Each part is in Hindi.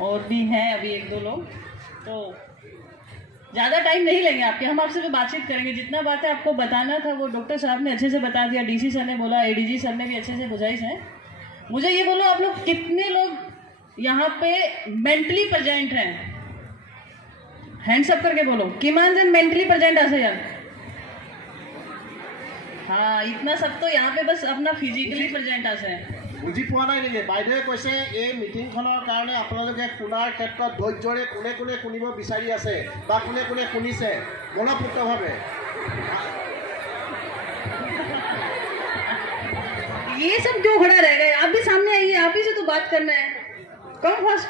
और भी हैं अभी एक दो लोग, तो ज़्यादा टाइम नहीं लेंगे आपके। हम आपसे भी बातचीत करेंगे। जितना बात है आपको बताना था वो डॉक्टर साहब ने अच्छे से बता दिया, डीसी सर ने बोला, एडीजी सर ने भी अच्छे से बुझाइश है। मुझे ये बोलो, आप लोग कितने लोग यहाँ पे मेंटली प्रेजेंट हैं? हैंड्स अप करके बोलो, किमान जन मेंटली प्रेजेंट आसे यार। हाँ, इतना सब तो यहाँ पे बस अपना फिजिकली प्रेजेंट आसे है। বুজি পোৱা নাই নেকি? বাইদেৱে কৈছে এই মিটিংখনৰ কাৰণে আপোনালোকে শুনাৰ ক্ষেত্ৰত ধৈৰ্যৰে কোনে কোনে শুনিব বিচাৰি আছে বা কোনে কোনে শুনিছে মনঃপূৰ্তভাৱে। ये सब क्यों खड़ा रह गए? आप भी सामने आइए, आप ही से तो बात करना है। Come first.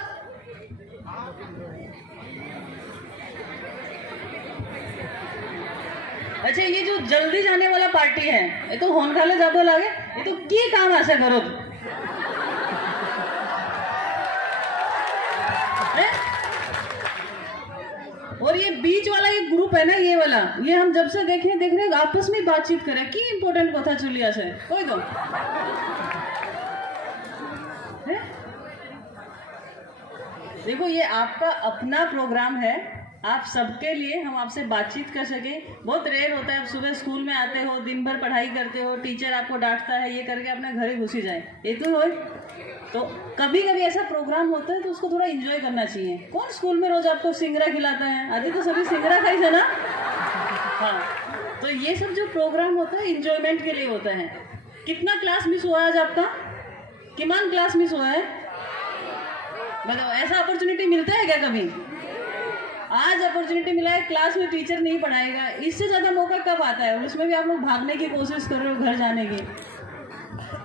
अच्छा, ये जो जल्दी जाने वाला पार्टी है, ये तो होनखाले जाबो लागे, ये तो की काम आसे करो। और ये बीच वाला ये ग्रुप है ना, ये वाला, ये हम जब से देख रहे आपस में बातचीत करें की इम्पोर्टेंट कथा चलिया से कोई तो है? देखो, ये आपका अपना प्रोग्राम है, आप सबके लिए हम आपसे बातचीत कर सके। बहुत रेयर होता है आप सुबह स्कूल में आते हो, दिन भर पढ़ाई करते हो, टीचर आपको डांटता है, ये करके अपने घर ही घुसी जाए, ये तो हो। तो कभी कभी ऐसा प्रोग्राम होता है तो उसको थोड़ा एंजॉय करना चाहिए। कौन स्कूल में रोज आपको सिंगरा खिलाता है? आदि तो सभी सिंगरा खाई है ना। हाँ, तो ये सब जो प्रोग्राम होता है एंजॉयमेंट के लिए होता है। कितना क्लास मिस हुआ आज आपका? किमान क्लास मिस हुआ है? बताओ, ऐसा अपॉर्चुनिटी मिलता है क्या कभी? आज अपॉर्चुनिटी मिला है, क्लास में टीचर नहीं पढ़ाएगा, इससे ज़्यादा मौका कब आता है? और उसमें भी आप लोग भागने की कोशिश कर रहे हो घर जाने की।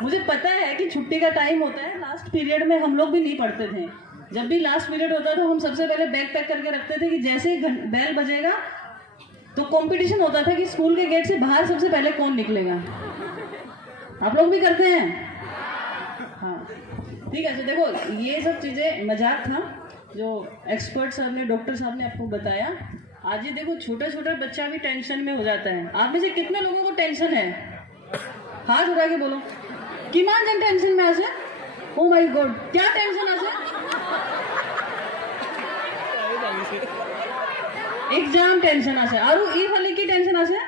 मुझे पता है कि छुट्टी का टाइम होता है, लास्ट पीरियड में हम लोग भी नहीं पढ़ते थे। जब भी लास्ट पीरियड होता था हम सबसे पहले बैग पैक करके रखते थे कि जैसे ही बेल बजेगा तो कंपटीशन होता था कि स्कूल के गेट से बाहर सबसे पहले कौन निकलेगा। आप लोग भी करते हैं? हाँ, ठीक है। तो देखो, ये सब चीज़ें मजाक था जो एक्सपर्ट साहब ने, डॉक्टर साहब ने आपको बताया। आज ये देखो, छोटा छोटा बच्चा भी टेंशन में हो जाता है। आप में से कितने लोगों को टेंशन है? हाथ उठा के बोलो, किमान जन टेंशन में आसे? ओ माय गॉड, क्या टेंशन आसे? एग्जाम टेंशन आसे। और ई वाले की टेंशन आसे?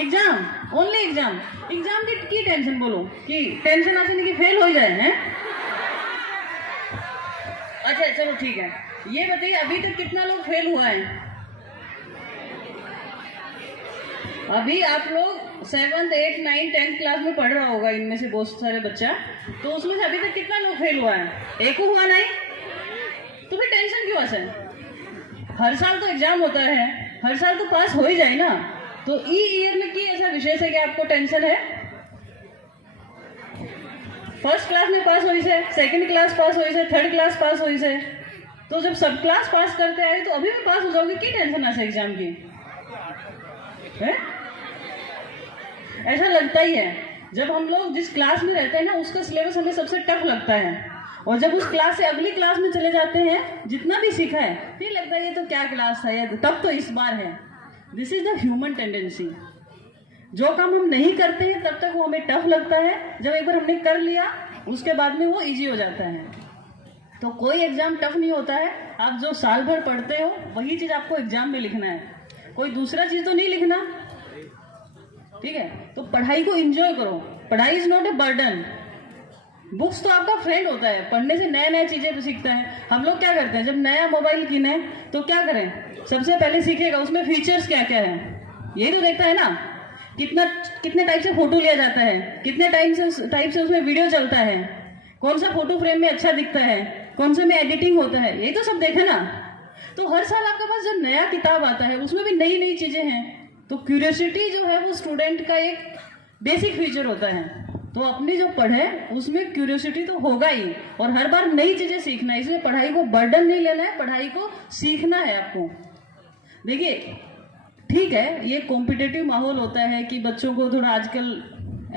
Exam, only exam. एग्जाम की टेंशन बोलो कि टेंशन आसे नहीं कि फेल हो जाए हैं? अच्छा, चलो ठीक है। ये बताइए, अभी तक कितना लोग फेल हुआ है? अभी आप लोग 7th, 8th, 9th, 10th class में पढ़ रहा होगा इनमें से बहुत सारे बच्चा, तो उसमें से अभी तक कितना लोग फेल हुआ है? एक को हुआ नहीं? तो फिर टेंशन क्यों है? हर साल तो एग्जाम होता है, हर साल तो पास हो ही जाए ना। तो ई ईयर में की ऐसा विशेष है कि आपको टेंशन है? फर्स्ट क्लास में पास हुई से, सेकंड क्लास पास हुई से, थर्ड क्लास पास हुई से, तो जब सब क्लास पास करते आए तो अभी भी पास हो जाओगे। की टेंशन है एग्जाम की? है? ऐसा लगता ही है। जब हम लोग जिस क्लास में रहते हैं ना, उसका सिलेबस हमें सबसे टफ लगता है, और जब उस क्लास से अगली क्लास में चले जाते हैं, जितना भी सीखा है फिर लगता है ये तो क्या क्लास था यार, तब तो इस बार है। This is the human tendency. जो काम हम नहीं करते हैं तब तक वो हमें टफ लगता है, जब एक बार हमने कर लिया उसके बाद में वो इजी हो जाता है। तो कोई एग्जाम टफ नहीं होता है। आप जो साल भर पढ़ते हो वही चीज़ आपको एग्जाम में लिखना है, कोई दूसरा चीज़ तो नहीं लिखना, ठीक है? तो पढ़ाई को एंजॉय करो। पढ़ाई is not a burden. Books तो आपका फ्रेंड होता है, पढ़ने से नए नए चीज़ें सीखते हैं। हम लोग क्या करते हैं, जब नया मोबाइल किने तो क्या करें? सबसे पहले सीखेगा उसमें फीचर्स क्या क्या है, यही तो देखता है ना। कितने टाइप से फोटो लिया जाता है, कितने टाइप से उसमें वीडियो चलता है, कौन सा फोटो फ्रेम में अच्छा दिखता है, कौन से में एडिटिंग होता है, यही तो सब देखे ना। तो हर साल आपके पास जब नया किताब आता है उसमें भी नई नई चीज़ें हैं। तो क्यूरियोसिटी जो है वो स्टूडेंट का एक बेसिक फीचर होता है। तो अपनी जो पढ़े उसमें क्यूरियोसिटी तो होगा ही, और हर बार नई चीज़ें सीखना है। इसलिए पढ़ाई को बर्डन नहीं लेना है, पढ़ाई को सीखना है आपको। देखिए, ठीक है, ये कॉम्पिटिटिव माहौल होता है कि बच्चों को थोड़ा आजकल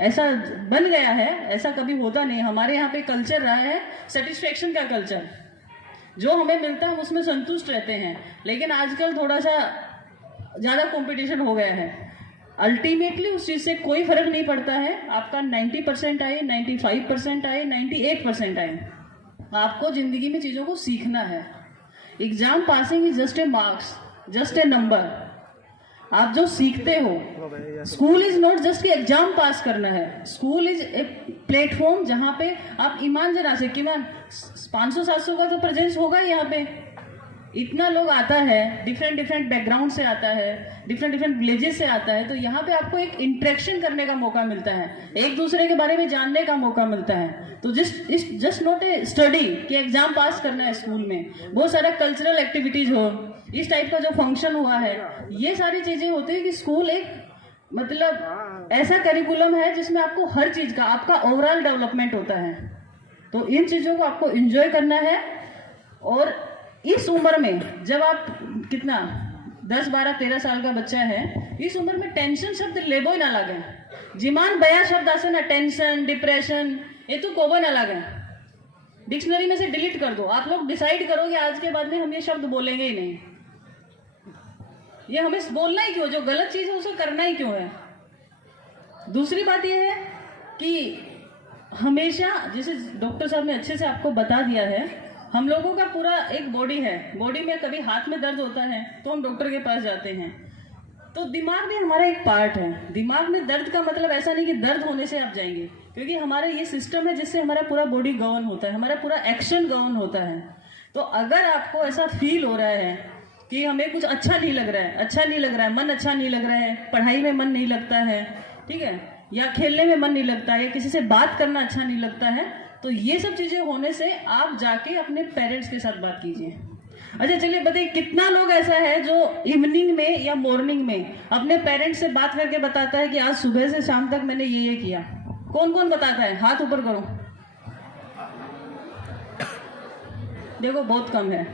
ऐसा बन गया है, ऐसा कभी होता नहीं। हमारे यहाँ पे कल्चर रहा है सेटिस्फेक्शन का कल्चर, जो हमें मिलता है हम उसमें संतुष्ट रहते हैं। लेकिन आजकल थोड़ा सा ज़्यादा कंपटीशन हो गया है। अल्टीमेटली उस चीज़ से कोई फर्क नहीं पड़ता है आपका 90% आए, 95% आए, 98% आए, आपको जिंदगी में चीज़ों को सीखना है। Exam passing is just a marks, just a number. आप जो सीखते हो, स्कूल इज नॉट जस्ट कि एग्जाम पास करना है, स्कूल इज ए प्लेटफॉर्म जहाँ पे आप ईमान जना से कि मैम 500-700 का तो प्रेजेंस होगा यहाँ पे। इतना लोग आता है, डिफरेंट बैकग्राउंड से आता है, डिफरेंट विलेजेस से आता है, तो यहाँ पे आपको एक इंटरेक्शन करने का मौका मिलता है, एक दूसरे के बारे में जानने का मौका मिलता है। तो जस्ट नॉट ए स्टडी कि एग्जाम पास करना है स्कूल में, बहुत सारा कल्चरल एक्टिविटीज हो, इस टाइप का जो फंक्शन हुआ है, ये सारी चीजें होती है कि स्कूल एक मतलब ऐसा करिकुलम है जिसमें आपको हर चीज का आपका ओवरऑल डेवलपमेंट होता है। तो इन चीजों को आपको एंजॉय करना है। और इस उम्र में जब आप कितना 10, 12, 13 साल का बच्चा है, इस उम्र में टेंशन शब्द लेबो ही ना लगे, जिमान बया शब्द आसे ना, टेंशन, डिप्रेशन, ये तो कोबो ना लगे, डिक्शनरी में से डिलीट कर दो। आप लोग डिसाइड करो कि आज के बाद में हम ये शब्द बोलेंगे ही नहीं। ये हमें बोलना ही क्यों, जो गलत चीज है उसे करना ही क्यों है। दूसरी बात यह है कि हमेशा, जैसे डॉक्टर साहब ने अच्छे से आपको बता दिया है, हम लोगों का पूरा एक बॉडी है, बॉडी में कभी हाथ में दर्द होता है तो हम डॉक्टर के पास जाते हैं। तो दिमाग भी हमारा एक पार्ट है। दिमाग में दर्द का मतलब ऐसा नहीं कि दर्द होने से आप जाएंगे, क्योंकि हमारा ये सिस्टम है जिससे हमारा पूरा बॉडी गवर्न होता है, हमारा पूरा एक्शन गवर्न होता है। तो अगर आपको ऐसा फील हो रहा है कि हमें कुछ अच्छा नहीं लग रहा है, मन अच्छा नहीं लग रहा है, पढ़ाई में मन नहीं लगता है, ठीक है, या खेलने में मन नहीं लगता है, या किसी से बात करना अच्छा नहीं लगता है, तो ये सब चीजें होने से आप जाके अपने पेरेंट्स के साथ बात कीजिए। अच्छा चलिए बताइए, कितना लोग ऐसा है जो इवनिंग में या मॉर्निंग में अपने पेरेंट्स से बात करके बताता है कि आज सुबह से शाम तक मैंने ये किया? कौन कौन बताता है? हाथ ऊपर करो। देखो बहुत कम है।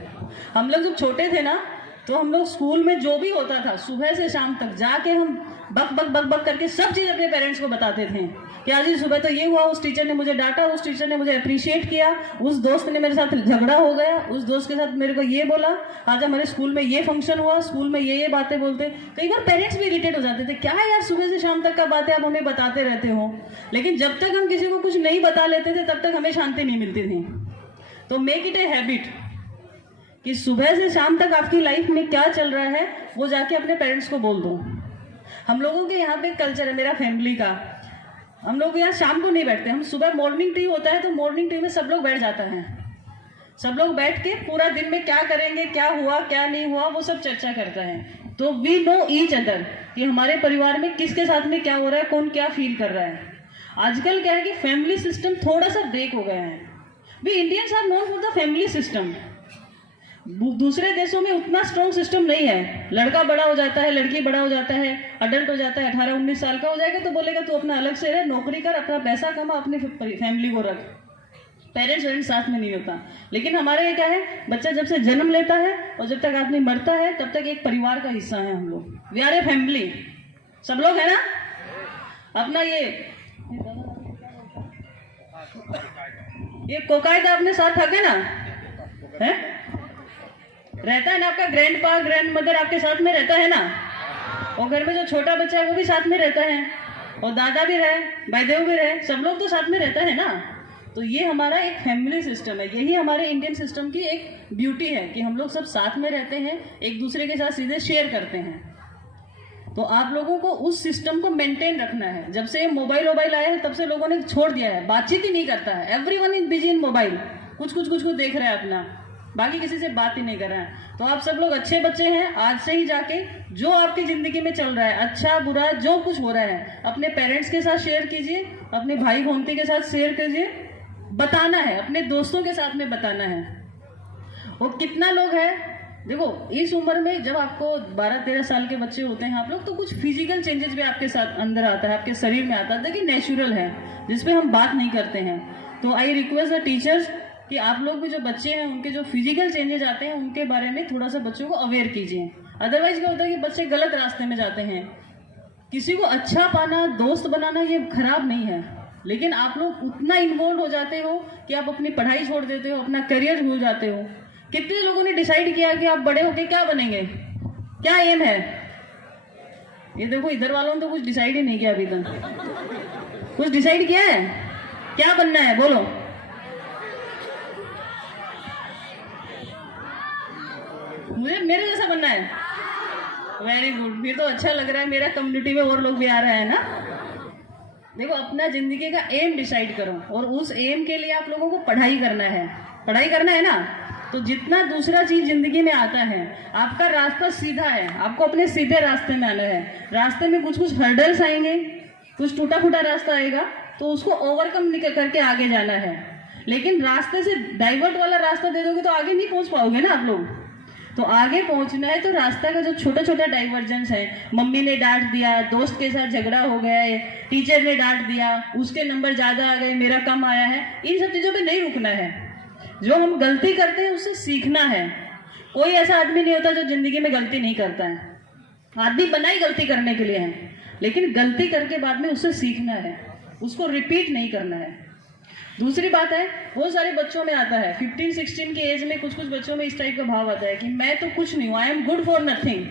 हम लोग जब छोटे थे ना, तो हम लोग स्कूल में जो भी होता था सुबह से शाम तक जाके हम बक करके सब चीज अपने पेरेंट्स को बताते थे कि आज ही सुबह तो ये हुआ, उस टीचर ने मुझे डांटा, उस टीचर ने मुझे अप्रिशिएट किया, उस दोस्त ने मेरे साथ झगड़ा हो गया, उस दोस्त के साथ मेरे को ये बोला, आज हमारे स्कूल में ये फंक्शन हुआ, स्कूल में ये बातें बोलते। कई बार पेरेंट्स भी इरिटेट हो जाते थे, क्या है यार सुबह से शाम तक का बातें आप हमें बताते रहते हो। लेकिन जब तक हम किसी को कुछ नहीं बता लेते थे तब तक हमें शांति नहीं मिलती थी। तो मेक इट ए हैबिट कि सुबह से शाम तक आपकी लाइफ में क्या चल रहा है वो जाके अपने पेरेंट्स को बोल दो। हम लोगों के यहाँ पे कल्चर है, मेरा फैमिली का, हम लोग यहाँ शाम को नहीं बैठते, हम सुबह मॉर्निंग टी होता है तो मॉर्निंग टी में सब लोग बैठ जाता है, सब लोग बैठ के पूरा दिन में क्या करेंगे, क्या हुआ क्या नहीं हुआ, वो सब चर्चा करता है। तो वी नो ईच अदर कि हमारे परिवार में किसके साथ में क्या हो रहा है, कौन क्या फील कर रहा है। आजकल क्या है कि फैमिली सिस्टम थोड़ा सा ब्रेक हो गया है। We Indians are known for the family system. दूसरे देशों में उतना स्ट्रॉन्ग सिस्टम नहीं है। लड़का बड़ा हो जाता है, लड़की बड़ा हो जाता है, अडल्ट हो जाता है, 18-19 साल का हो जाएगा तो बोलेगा तू अपना अलग से रह, नौकरी कर, अपना पैसा कमा, अपनी फैमिली को रख, पेरेंट्स साथ में नहीं होता। लेकिन हमारे यहाँ क्या है, बच्चा जब से जन्म लेता है और जब तक आदमी मरता है तब तक एक परिवार का हिस्सा है हम लोग। वी आर ए फैमिली, सब लोग है ना। अपना ये कोकायदा अपने साथ रखे ना, है रहता है ना, आपका ग्रैंडपा ग्रैंड मदर आपके साथ में रहता है ना, और घर में जो छोटा बच्चा है वो भी साथ में रहता है, और दादा भी रहे, भाईदेव भी रहे, सब लोग तो साथ में रहता है ना। तो ये हमारा एक फैमिली सिस्टम है। यही हमारे इंडियन सिस्टम की एक ब्यूटी है कि हम लोग सब साथ में रहते हैं, एक दूसरे के साथ सीधे शेयर करते हैं। तो आप लोगों को उस सिस्टम को मेंटेन रखना है। जब से मोबाइल आया है तब से लोगों ने छोड़ दिया है, बातचीत ही नहीं करता है। Everyone is busy in mobile, कुछ देख रहा है अपना, बाकी किसी से बात ही नहीं कर रहा है। तो आप सब लोग अच्छे बच्चे हैं, आज से ही जाके जो आपकी जिंदगी में चल रहा है, अच्छा बुरा जो कुछ हो रहा है, अपने पेरेंट्स के साथ शेयर कीजिए, अपने भाई भोंती के साथ शेयर कीजिए, बताना है, अपने दोस्तों के साथ में बताना है। और कितना लोग हैं, देखो इस उम्र में जब आपको 12-13 साल के बच्चे होते हैं आप लोग, तो कुछ फिजिकल चेंजेस भी आपके साथ अंदर आता है, आपके शरीर में आता है, देखिए नेचुरल है, जिसपे हम बात नहीं करते हैं। तो आई रिक्वेस्ट द टीचर्स कि आप लोग भी जो बच्चे हैं उनके जो फिजिकल चेंजेस आते हैं उनके बारे में थोड़ा सा बच्चों को अवेयर कीजिए। अदरवाइज क्या होता है कि बच्चे गलत रास्ते में जाते हैं। किसी को अच्छा पाना, दोस्त बनाना ये खराब नहीं है, लेकिन आप लोग उतना इन्वॉल्व हो जाते हो कि आप अपनी पढ़ाई छोड़ देते हो, अपना करियर भूल जाते हो। कितने लोगों ने डिसाइड किया कि आप बड़े होके क्या बनेंगे, क्या एम है? ये देखो इधर वालों ने तो कुछ डिसाइड ही नहीं किया अभी तक। कुछ डिसाइड किया है क्या बनना है? बोलो। मुझे मेरे जैसा बनना है। वेरी गुड, फिर तो अच्छा लग रहा है, मेरा कम्युनिटी में और लोग भी आ रहे हैं ना। देखो, अपना जिंदगी का एम डिसाइड करो और उस एम के लिए आप लोगों को पढ़ाई करना है। पढ़ाई करना है ना, तो जितना दूसरा चीज जिंदगी में आता है, आपका रास्ता सीधा है, आपको अपने सीधे रास्ते में आना है। रास्ते में कुछ कुछ हर्डल्स आएंगे, कुछ टूटा फूटा रास्ता आएगा, तो उसको ओवरकम करके आगे जाना है। लेकिन रास्ते से डाइवर्ट वाला रास्ता दे दोगे तो आगे नहीं पहुंच पाओगे ना आप लोग। तो आगे पहुंचना है तो रास्ता का जो छोटा छोटा डाइवर्जेंस है, मम्मी ने डांट दिया, दोस्त के साथ झगड़ा हो गया है, टीचर ने डांट दिया, उसके नंबर ज्यादा आ गए, मेरा कम आया है, इन सब चीजों पे नहीं रुकना है। जो हम गलती करते हैं उससे सीखना है। कोई ऐसा आदमी नहीं होता जो जिंदगी में गलती नहीं करता है। आदमी बना ही गलती करने के लिए है, लेकिन गलती करके बाद में उससे सीखना है, उसको रिपीट नहीं करना है। दूसरी बात है, बहुत सारे बच्चों में आता है, 15-16 की एज में कुछ कुछ बच्चों में इस टाइप का भाव आता है कि मैं तो कुछ नहीं हूँ, I am good for nothing.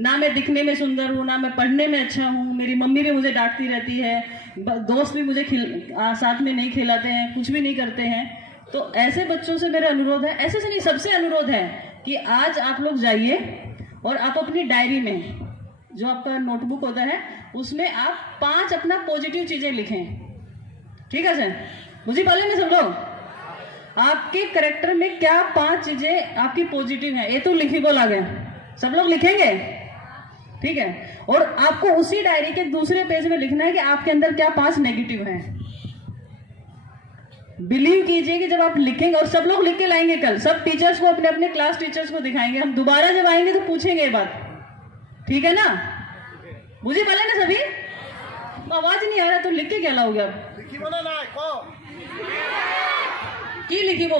ना मैं दिखने में सुंदर हूँ, ना मैं पढ़ने में अच्छा हूँ, मेरी मम्मी भी मुझे डांटती रहती है, दोस्त भी मुझे साथ में नहीं खिलाते हैं, कुछ भी नहीं करते हैं। तो ऐसे बच्चों से मेरा अनुरोध है, ऐसे से नहीं, सबसे अनुरोध है कि आज आप लोग जाइए और आप अपनी डायरी में, जो आपका नोटबुक होता है, उसमें आप 5 अपना पॉजिटिव चीजें लिखें। ठीक है सर, मुझे बोले ना सब लोग, आपके करेक्टर में क्या 5 चीजें आपकी पॉजिटिव हैं, ये तो लिखिबल आ गए, सब लोग लिखेंगे। ठीक है, और आपको उसी डायरी के दूसरे पेज में लिखना है कि आपके अंदर क्या 5 नेगेटिव हैं। बिलीव कीजिए कि जब आप लिखेंगे, और सब लोग लिख के लाएंगे, कल सब टीचर्स को, अपने अपने क्लास टीचर्स को दिखाएंगे, हम दोबारा जब आएंगे तो पूछेंगे ये बात। ठीक है ना, मुझे बोले ना सभी, आवाज नहीं आ रहा तो लिख के क्या लाओगे आप? की लिखी वो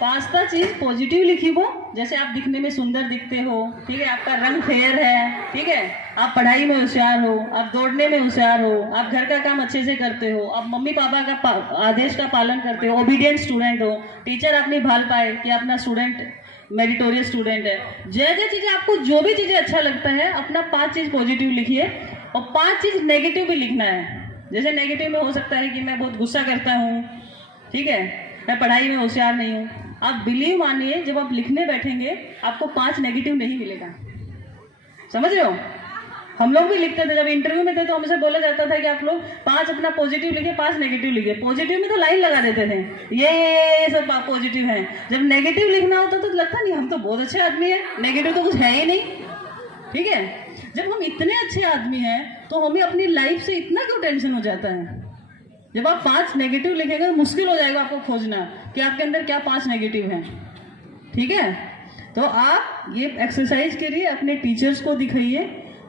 5 चीज पॉजिटिव लिखी वो, जैसे आप दिखने में सुंदर दिखते हो, ठीक है, आपका रंग फेयर है, ठीक है, आप पढ़ाई में होशियार हो, आप दौड़ने में होशियार हो, आप घर का काम अच्छे से करते हो, आप मम्मी पापा का आदेश का पालन करते हो, ओबीडियंट स्टूडेंट हो, टीचर आप नहीं भाल पाए कि अपना स्टूडेंट मेरिटोरियस स्टूडेंट है। जैसे चीजें आपको, जो भी चीजें अच्छा लगता है, अपना 5 चीज पॉजिटिव लिखिए और 5 चीज नेगेटिव भी लिखना है। जैसे नेगेटिव में हो सकता है कि मैं बहुत गुस्सा करता हूँ, ठीक है, मैं पढ़ाई में होशियार नहीं हूँ। आप बिलीव मानिए, जब आप लिखने बैठेंगे आपको 5 नेगेटिव नहीं मिलेगा। समझ रहे हो? हम लोग भी लिखते थे, जब इंटरव्यू में थे तो हमसे बोला जाता था कि आप लोग 5 अपना पॉजिटिव लिखे, 5 नेगेटिव लिखे। पॉजिटिव में तो लाइन लगा देते थे, ये सब पॉजिटिव है। जब नेगेटिव लिखना होता तो लगता नहीं हम तो बहुत अच्छे आदमी है, नेगेटिव तो कुछ है ही नहीं। ठीक है, जब हम इतने अच्छे आदमी हैं तो हमें अपनी लाइफ से इतना क्यों टेंशन हो जाता है? जब आप 5 नेगेटिव लिखेंगे तो मुश्किल हो जाएगा आपको खोजना कि आपके अंदर क्या 5 नेगेटिव हैं। ठीक है, तो आप ये एक्सरसाइज करिए, अपने टीचर्स को दिखाइए,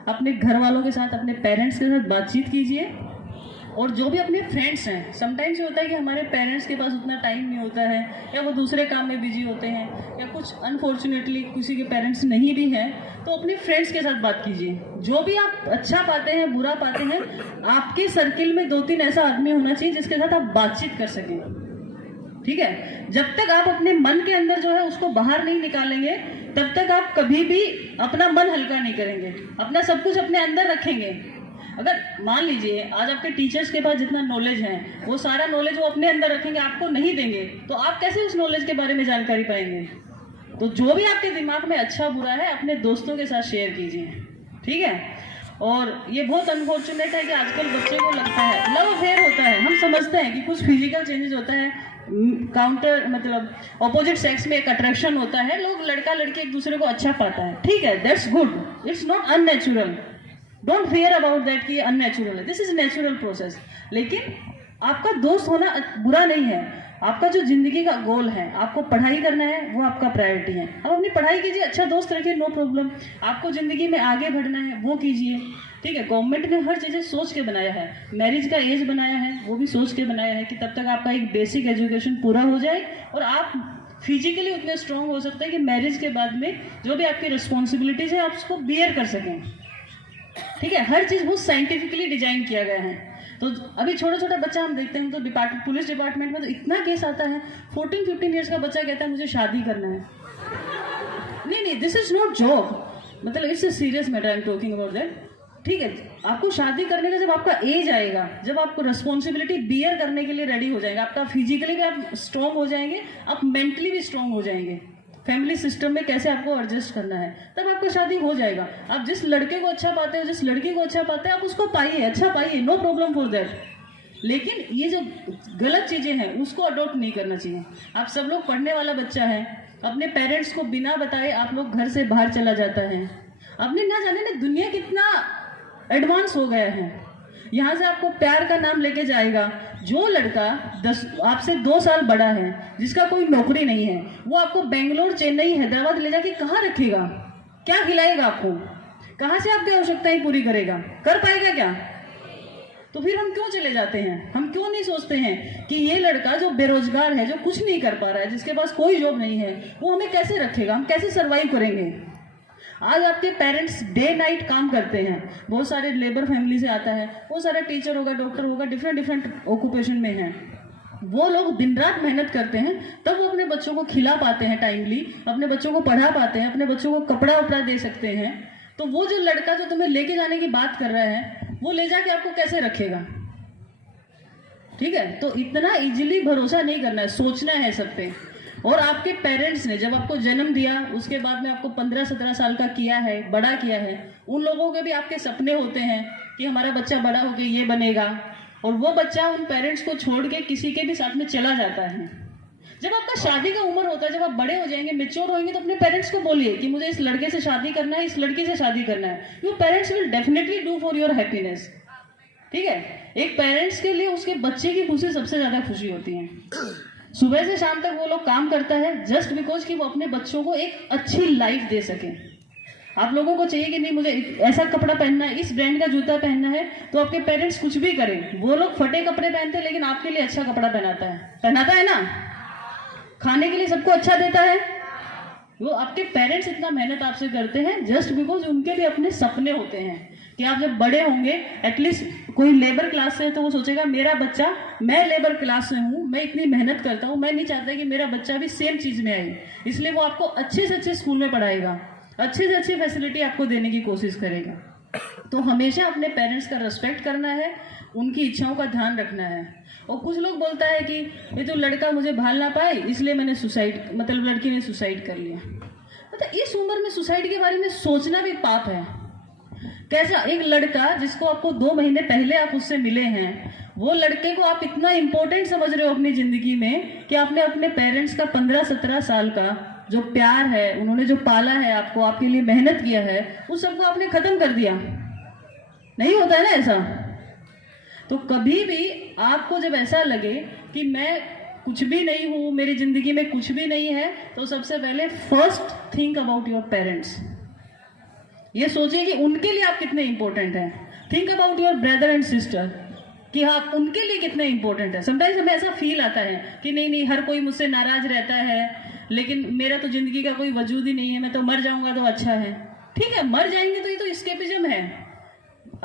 अपने घर वालों के साथ, अपने पेरेंट्स के साथ बातचीत कीजिए, और जो भी अपने फ्रेंड्स हैं, समटाइम्स ये होता है कि हमारे पेरेंट्स के पास उतना टाइम नहीं होता है, या वो दूसरे काम में बिजी होते हैं, या कुछ अनफॉर्चुनेटली किसी के पेरेंट्स नहीं भी हैं, तो अपने फ्रेंड्स के साथ बात कीजिए। जो भी आप अच्छा पाते हैं, बुरा पाते हैं, आपके सर्किल में 2-3 ऐसा आदमी होना चाहिए जिसके साथ आप बातचीत कर सकें। ठीक है, जब तक आप अपने मन के अंदर जो है उसको बाहर नहीं निकालेंगे, तब तक आप कभी भी अपना मन हल्का नहीं करेंगे, अपना सब कुछ अपने अंदर रखेंगे। अगर मान लीजिए आज आपके टीचर्स के पास जितना नॉलेज है, वो सारा नॉलेज वो अपने अंदर रखेंगे, आपको नहीं देंगे, तो आप कैसे उस नॉलेज के बारे में जानकारी पाएंगे? तो जो भी आपके दिमाग में अच्छा बुरा है, अपने दोस्तों के साथ शेयर कीजिए। ठीक है, और ये बहुत अनफॉर्चुनेट है कि आजकल बच्चे को लगता है लव अफेयर होता है। हम समझते हैं कि कुछ फिजिकल चेंजेस होता है, काउंटर मतलब ऑपोजिट सेक्स में एक अट्रैक्शन होता है, लोग लड़का लड़की एक दूसरे को अच्छा पाता है, ठीक है, that's good, it's not unnatural, don't fear about that कि अननेचुरल है, दिस इज नेचुरल प्रोसेस। लेकिन आपका दोस्त होना बुरा नहीं है। आपका जो जिंदगी का गोल है, आपको पढ़ाई करना है, वो आपका प्रायोरिटी है, आप अपनी पढ़ाई कीजिए, अच्छा दोस्त रखिए, नो प्रॉब्लम। आपको जिंदगी में आगे बढ़ना है, वो कीजिए। ठीक है, गवर्नमेंट ने हर चीज़ें सोच के बनाया है, मैरिज का एज बनाया है, वो भी सोच के बनाया है कि तब तक आपका एक बेसिक एजुकेशन पूरा हो जाए और आप फिजिकली उतने स्ट्रांग हो सकते हैं कि मैरिज के बाद में जो भी आपकी रिस्पॉन्सिबिलिटीज है आप उसको बियर कर सकें। ठीक है, हर चीज़ बहुत साइंटिफिकली डिजाइन किया गया है। तो अभी छोटा छोटा बच्चा हम देखते हैं तो पुलिस डिपार्टमेंट में तो इतना केस आता है, 14-15 ईयर्स का बच्चा कहता है मुझे शादी करना है। नहीं, दिस इज नॉट जॉब, मतलब it's a serious matter, I am talking about that. ठीक है, आपको शादी करने का जब आपका एज आएगा, जब आपको रिस्पॉन्सिबिलिटी बियर करने के लिए रेडी हो जाएगा, आपका फिजिकली भी आप स्ट्रांग हो जाएंगे, आप मेंटली भी स्ट्रांग हो जाएंगे, फैमिली सिस्टम में कैसे आपको एडजस्ट करना है, तब आपका शादी हो जाएगा। आप जिस लड़के को अच्छा पाते हो, जिस लड़की को अच्छा पाते हैं, आप उसको पाइए, अच्छा पाइए, नो प्रॉब्लम फॉर दैट। लेकिन ये जो गलत चीजें हैं उसको अडॉप्ट नहीं करना चाहिए। आप सब लोग पढ़ने वाला बच्चा है, अपने पेरेंट्स को बिना बताए आप लोग घर से बाहर चला जाता है। अपने ना जाने ना दुनिया कितना एडवांस हो गया है। यहाँ से आपको प्यार का नाम लेके जाएगा। जो लड़का आपसे 2 साल बड़ा है, जिसका कोई नौकरी नहीं है, वो आपको बेंगलोर, चेन्नई, हैदराबाद ले जाके कहाँ रखेगा? क्या खिलाएगा आपको? कहाँ से आपकी आवश्यकताएं पूरी करेगा? कर पाएगा क्या? तो फिर हम क्यों चले जाते हैं? हम क्यों नहीं सोचते हैं कि ये लड़का जो बेरोजगार है, जो कुछ नहीं कर पा रहा है, जिसके पास कोई जॉब नहीं है, वो हमें कैसे रखेगा? हम कैसे सर्वाइव करेंगे? आज आपके पेरेंट्स डे नाइट काम करते हैं, बहुत सारे लेबर फैमिली से आता है, बहुत सारे टीचर होगा, डॉक्टर होगा, डिफरेंट ऑक्यूपेशन में है। वो लोग दिन रात मेहनत करते हैं, तब वो अपने बच्चों को खिला पाते हैं टाइमली, अपने बच्चों को पढ़ा पाते हैं, अपने बच्चों को कपड़ा उपड़ा दे सकते हैं। तो वो जो लड़का जो तुम्हें लेके जाने की बात कर रहा है, वो ले जाके आपको कैसे रखेगा? ठीक है, तो इतना इजीली भरोसा नहीं करना है, सोचना है सब पे। और आपके पेरेंट्स ने जब आपको जन्म दिया, उसके बाद में आपको 15-17 साल का किया है, बड़ा किया है, उन लोगों के भी आपके सपने होते हैं कि हमारा बच्चा बड़ा होकर ये बनेगा, और वो बच्चा उन पेरेंट्स को छोड़ के किसी के भी साथ में चला जाता है। जब आपका शादी का उम्र होता है, जब आप बड़े हो जाएंगे, मेच्योर होंगे, तो अपने पेरेंट्स को बोलिए कि मुझे इस लड़के से शादी करना है, इस लड़की से शादी करना है। Your parents will definitely do for your happiness. ठीक है, एक पेरेंट्स के लिए उसके बच्चे की खुशी सबसे ज्यादा खुशी होती है। सुबह से शाम तक वो लोग काम करता है जस्ट बिकॉज कि वो अपने बच्चों को एक अच्छी लाइफ दे सके। आप लोगों को चाहिए कि नहीं मुझे ऐसा कपड़ा पहनना है, इस ब्रांड का जूता पहनना है, तो आपके पेरेंट्स कुछ भी करें, वो लोग फटे कपड़े पहनते हैं लेकिन आपके लिए अच्छा कपड़ा पहनाता है ना, खाने के लिए सबको अच्छा देता है। वो आपके पेरेंट्स इतना मेहनत आपसे करते हैं जस्ट बिकॉज उनके भी अपने सपने होते हैं कि आप जब बड़े होंगे, एटलीस्ट कोई लेबर क्लास से है तो वो सोचेगा मेरा बच्चा, मैं लेबर क्लास से हूँ, मैं इतनी मेहनत करता हूँ, मैं नहीं चाहता कि मेरा बच्चा भी सेम चीज में आए, इसलिए वो आपको अच्छे से अच्छे स्कूल में पढ़ाएगा, अच्छे से अच्छी फैसिलिटी आपको देने की कोशिश करेगा। तो हमेशा अपने पेरेंट्स का रिस्पेक्ट करना है, उनकी इच्छाओं का ध्यान रखना है। और कुछ लोग बोलता है कि ये तो लड़का मुझे भाल ना पाए इसलिए मैंने मतलब लड़की ने सुसाइड कर लिया। मतलब इस उम्र में सुसाइड के बारे में सोचना भी पाप है। कैसा एक लड़का जिसको आपको 2 महीने पहले आप उससे मिले हैं, वो लड़के को आप इतना इंपॉर्टेंट समझ रहे हो अपनी जिंदगी में कि आपने अपने पेरेंट्स का 15-17 साल का जो प्यार है, उन्होंने जो पाला है आपको, आपके लिए मेहनत किया है, उस सबको आपने खत्म कर दिया। नहीं होता है ना ऐसा? तो कभी भी आपको जब ऐसा लगे कि मैं कुछ भी नहीं हूं, मेरी जिंदगी में कुछ भी नहीं है, तो सबसे पहले first think about your parents. ये सोचिए कि उनके लिए आप कितने इंपॉर्टेंट हैं। Think about your brother and sister कि हाँ उनके लिए कितने इंपॉर्टेंट है। समटाइम्स हमें ऐसा फील आता है कि नहीं हर कोई मुझसे नाराज रहता है, लेकिन मेरा तो जिंदगी का कोई वजूद ही नहीं है, मैं तो मर जाऊंगा तो अच्छा है। ठीक है, मर जाएंगे तो ये तो एस्केपिज्म है।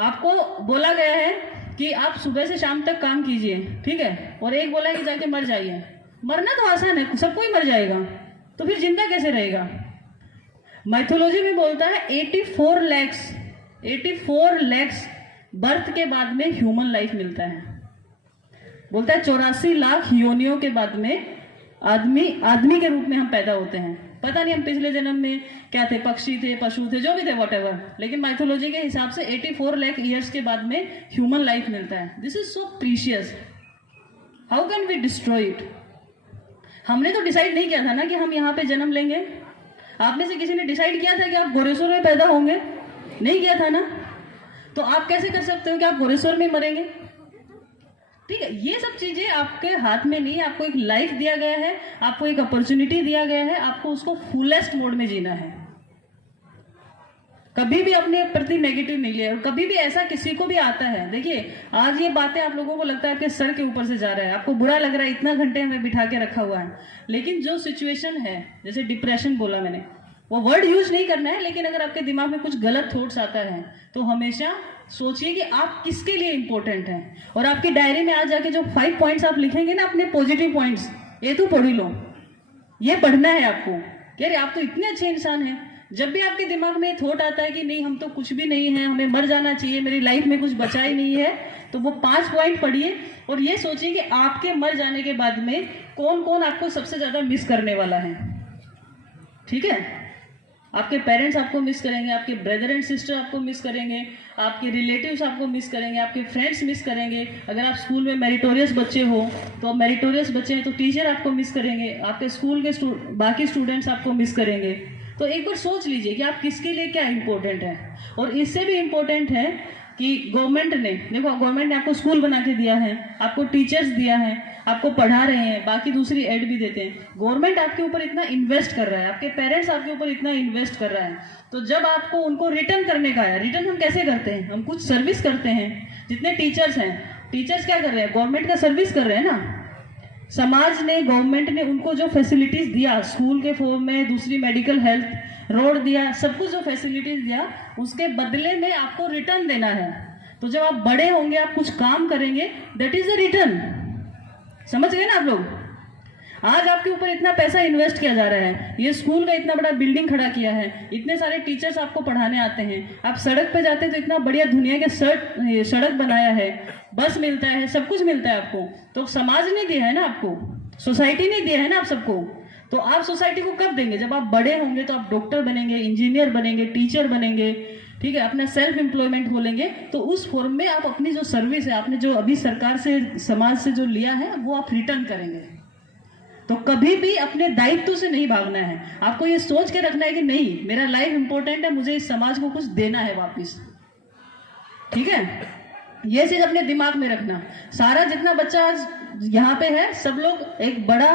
आपको बोला गया है कि आप सुबह से शाम तक काम कीजिए, ठीक है, और एक बोला है कि जाके मर जाइए। मरना तो आसान है, सब कोई मर जाएगा, तो फिर जिंदा कैसे रहेगा? माइथोलॉजी में बोलता है 84 लाख बर्थ के बाद में ह्यूमन लाइफ मिलता है। बोलता है 84 लाख योनियों के बाद में आदमी के रूप में हम पैदा होते हैं। पता नहीं हम पिछले जन्म में क्या थे, पक्षी थे, पशु थे, जो भी थे, व्हाटएवर, लेकिन माइथोलॉजी के हिसाब से 84 लाख ईयर्स के बाद में ह्यूमन लाइफ मिलता है। This is so precious, how can we destroy it? हमने तो डिसाइड नहीं किया था ना कि हम यहाँ पे जन्म लेंगे। आप में से किसी ने डिसाइड किया था कि आप गोरेश्वर में पैदा होंगे? नहीं किया था ना, तो आप कैसे कर सकते हो कि आप गोरेश्वर में मरेंगे? ठीक है, ये सब चीजें आपके हाथ में नहीं है। आपको एक लाइफ दिया गया है, आपको एक अपॉर्चुनिटी दिया गया है, आपको उसको फुलेस्ट मोड में जीना है। कभी भी अपने प्रति नेगेटिव नहीं लिया। और कभी भी ऐसा किसी को भी आता है, देखिए आज ये बातें आप लोगों को लगता है आपके सर के ऊपर से जा रहा है, आपको बुरा लग रहा है, इतना घंटे हमें बिठा के रखा हुआ है, लेकिन जो सिचुएशन है, जैसे डिप्रेशन बोला मैंने, वो वर्ड यूज नहीं करना है, लेकिन अगर आपके दिमाग में कुछ गलत थॉट्स आता है तो हमेशा सोचिए कि आप किसके लिए इंपॉर्टेंट हैं। और आपकी डायरी में आज जाके जो 5 पॉइंट्स आप लिखेंगे ना, अपने पॉजिटिव पॉइंट्स, ये तो पढ़ लो, ये पढ़ना है आपको कि अरे आप तो इतने अच्छे इंसान हैं, जब भी आपके दिमाग में थॉट आता है कि नहीं हम तो कुछ भी नहीं है, हमें मर जाना चाहिए, मेरी लाइफ में कुछ बचा ही नहीं है, तो वो 5 पॉइंट पढ़िए और ये सोचिए कि आपके मर जाने के बाद में कौन कौन आपको सबसे ज्यादा मिस करने वाला है। ठीक है, आपके पेरेंट्स आपको मिस करेंगे, आपके ब्रदर एंड सिस्टर आपको मिस करेंगे, आपके रिलेटिव्स आपको मिस करेंगे, आपके फ्रेंड्स मिस करेंगे। अगर आप स्कूल में मेरिटोरियस बच्चे हो तो मेरिटोरियस बच्चे हैं तो टीचर आपको मिस करेंगे, आपके स्कूल के बाकी स्टूडेंट्स आपको मिस करेंगे। तो एक बार सोच लीजिए कि आप किसके लिए क्या इंपॉर्टेंट है। और इससे भी इम्पोर्टेंट है कि गवर्नमेंट ने, देखो गवर्नमेंट ने आपको स्कूल बना के दिया है, आपको टीचर्स दिया है, आपको पढ़ा रहे हैं, बाकी दूसरी एड भी देते हैं। गवर्नमेंट आपके ऊपर इतना इन्वेस्ट कर रहा है, आपके पेरेंट्स आपके ऊपर इतना इन्वेस्ट कर रहा है, तो जब आपको उनको रिटर्न करने का है, रिटर्न हम कैसे करते हैं, हम कुछ सर्विस करते हैं। जितने टीचर्स हैं, टीचर्स क्या कर रहे हैं, गवर्नमेंट का सर्विस कर रहे हैं ना। समाज ने, गवर्नमेंट ने उनको जो फैसिलिटीज दिया स्कूल के फॉर्म में, दूसरी मेडिकल हेल्थ, रोड दिया, सब कुछ जो फैसिलिटीज दिया उसके बदले में आपको रिटर्न देना है। तो जब आप बड़े होंगे, आप कुछ काम करेंगे, दैट इज द रिटर्न। समझ गए ना आप लोग। आज आपके ऊपर इतना पैसा इन्वेस्ट किया जा रहा है, ये स्कूल का इतना बड़ा बिल्डिंग खड़ा किया है, इतने सारे टीचर्स आपको पढ़ाने आते हैं, आप सड़क पे जाते हैं तो इतना बढ़िया दुनिया के सड़क बनाया है, बस मिलता है, सब कुछ मिलता है आपको। तो समाज ने दिया है ना आपको, सोसाइटी ने दिया है ना आप सबको। तो आप सोसाइटी को कब देंगे, जब आप बड़े होंगे, तो आप डॉक्टर बनेंगे, इंजीनियर बनेंगे, टीचर बनेंगे, ठीक है, अपना सेल्फ एम्प्लॉयमेंट खोलेंगे। तो उस फॉर्म में आप अपनी जो सर्विस है, आपने जो अभी सरकार से, समाज से जो लिया है, वो आप रिटर्न करेंगे। तो कभी भी अपने दायित्व से नहीं भागना है, आपको ये सोच के रखना है कि नहीं, मेरा लाइफ इंपॉर्टेंट है, मुझे इस समाज को कुछ देना है वापिस। ठीक है, ये चीज अपने दिमाग में रखना। सारा जितना बच्चा आज यहाँ पे है, सब लोग एक बड़ा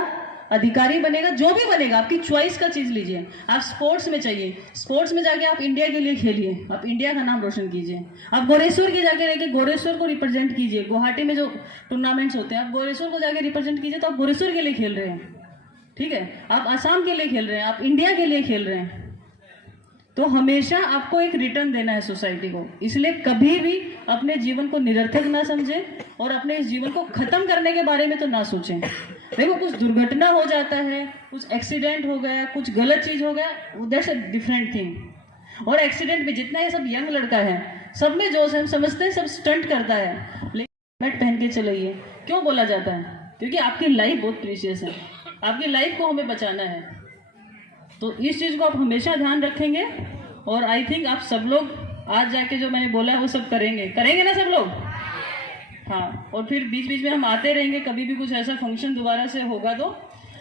अधिकारी बनेगा, जो भी बनेगा, आपकी चॉइस का चीज लीजिए। आप स्पोर्ट्स में चाहिए, स्पोर्ट्स में जाके आप इंडिया के लिए खेलिए, आप इंडिया का नाम रोशन कीजिए। आप गोरेश्वर की जाके लेके गोरेश्वर को रिप्रेजेंट कीजिए। गुवाहाटी में जो टूर्नामेंट्स होते हैं, आप गोरेश्वर को जाके रिप्रेजेंट कीजिए, तो आप गोरेश्वर के लिए खेल रहे हैं। ठीक है, आप आसाम के लिए खेल रहे हैं, आप इंडिया के लिए खेल रहे हैं। तो हमेशा आपको एक रिटर्न देना है सोसाइटी को। इसलिए कभी भी अपने जीवन को निरर्थक ना समझें और अपने इस जीवन को खत्म करने के बारे में तो ना सोचें। देखो, कुछ दुर्घटना हो जाता है, कुछ एक्सीडेंट हो गया, कुछ गलत चीज हो गया, दैट्स अ डिफरेंट थिंग। और एक्सीडेंट में जितना ये सब यंग लड़का है, सब में जोश है, हम समझते हैं सब स्टंट करता है, लेकिन हेलमेट पहन के चलाइए। क्यों बोला जाता है? क्योंकि आपकी लाइफ बहुत प्रीशियस है, आपकी लाइफ को हमें बचाना है। तो इस चीज को आप हमेशा ध्यान रखेंगे। और आई थिंक आप सब लोग आज जाके जो मैंने बोला है वो सब करेंगे ना सब लोग। हाँ, और फिर बीच बीच में हम आते रहेंगे, कभी भी कुछ ऐसा फंक्शन दोबारा से होगा तो।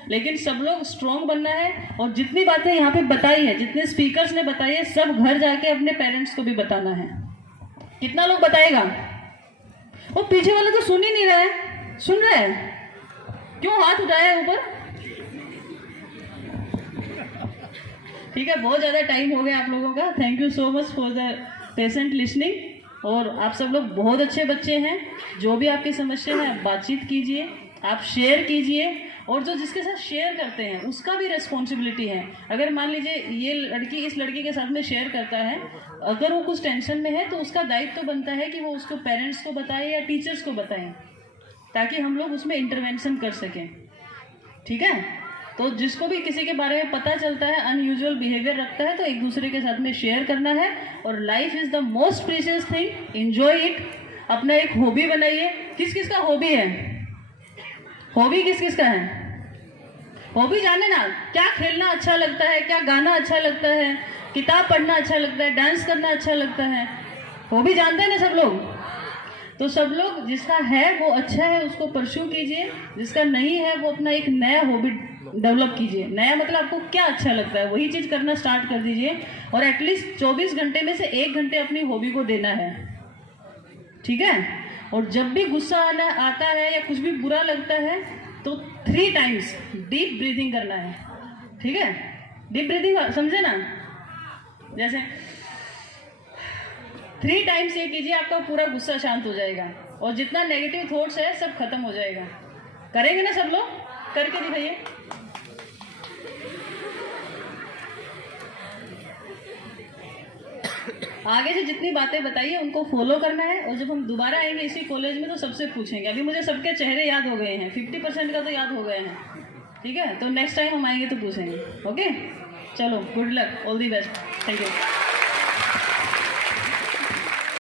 लेकिन सब लोग स्ट्रॉन्ग बनना है, और जितनी बातें यहाँ पे बताई है, जितने स्पीकर्स ने बताई है, सब घर जाके अपने पेरेंट्स को भी बताना है। कितना लोग बताएगा? वो पीछे वाला तो सुन ही नहीं रहा है, सुन रहा है? क्यों हाथ उठाया है ऊपर? ठीक है, बहुत ज़्यादा टाइम हो गया आप लोगों का। Thank you so much for the patient listening. और आप सब लोग बहुत अच्छे बच्चे हैं। जो भी आपकी समस्या है, आप बातचीत कीजिए, आप शेयर कीजिए, और जो जिसके साथ शेयर करते हैं उसका भी रिस्पॉन्सिबिलिटी है। अगर मान लीजिए ये लड़की इस लड़की के साथ में शेयर करता है, अगर वो कुछ टेंशन में है तो उसका दायित्व तो बनता है कि वो उसको पेरेंट्स को बताए या टीचर्स को बताएं, ताकि हम लोग उसमें इंटरवेंशन कर सकें। ठीक है, तो जिसको भी किसी के बारे में पता चलता है, अनयूजुअल बिहेवियर रखता है, तो एक दूसरे के साथ में शेयर करना है। और life is the most precious thing, enjoy it. अपना एक हॉबी बनाइए। किस किस का हॉबी है? हॉबी किस किस का है? हॉबी जाने ना, क्या खेलना अच्छा लगता है, क्या गाना अच्छा लगता है, किताब पढ़ना अच्छा लगता है, डांस करना अच्छा लगता है। हॉबी जानते हैं ना सब लोग? तो सब लोग जिसका है वो अच्छा है, उसको परस्यू कीजिए। जिसका नहीं है वो अपना एक नया हॉबी डेवलप कीजिए। नया मतलब आपको क्या अच्छा लगता है, वही चीज करना स्टार्ट कर दीजिए। और एटलीस्ट 24 घंटे में से 1 घंटे अपनी हॉबी को देना है। ठीक है, और जब भी गुस्सा आता है या कुछ भी बुरा लगता है, तो 3 टाइम्स डीप ब्रीदिंग करना है। ठीक है, डीप ब्रीदिंग समझे ना? जैसे 3 टाइम्स ये कीजिए, आपका पूरा गुस्सा शांत हो जाएगा, और जितना नेगेटिव थॉट्स है सब खत्म हो जाएगा। करेंगे ना सब लोग? करके दिखाइए। आगे से जितनी बातें बताइए उनको फॉलो करना है। और जब हम दोबारा आएंगे इसी कॉलेज में तो सबसे पूछेंगे। अभी मुझे सबके चेहरे याद हो गए हैं, 50% का तो याद हो गए हैं। ठीक है, तो नेक्स्ट टाइम हम आएंगे तो पूछेंगे। ओके। चलो good luck all the best thank you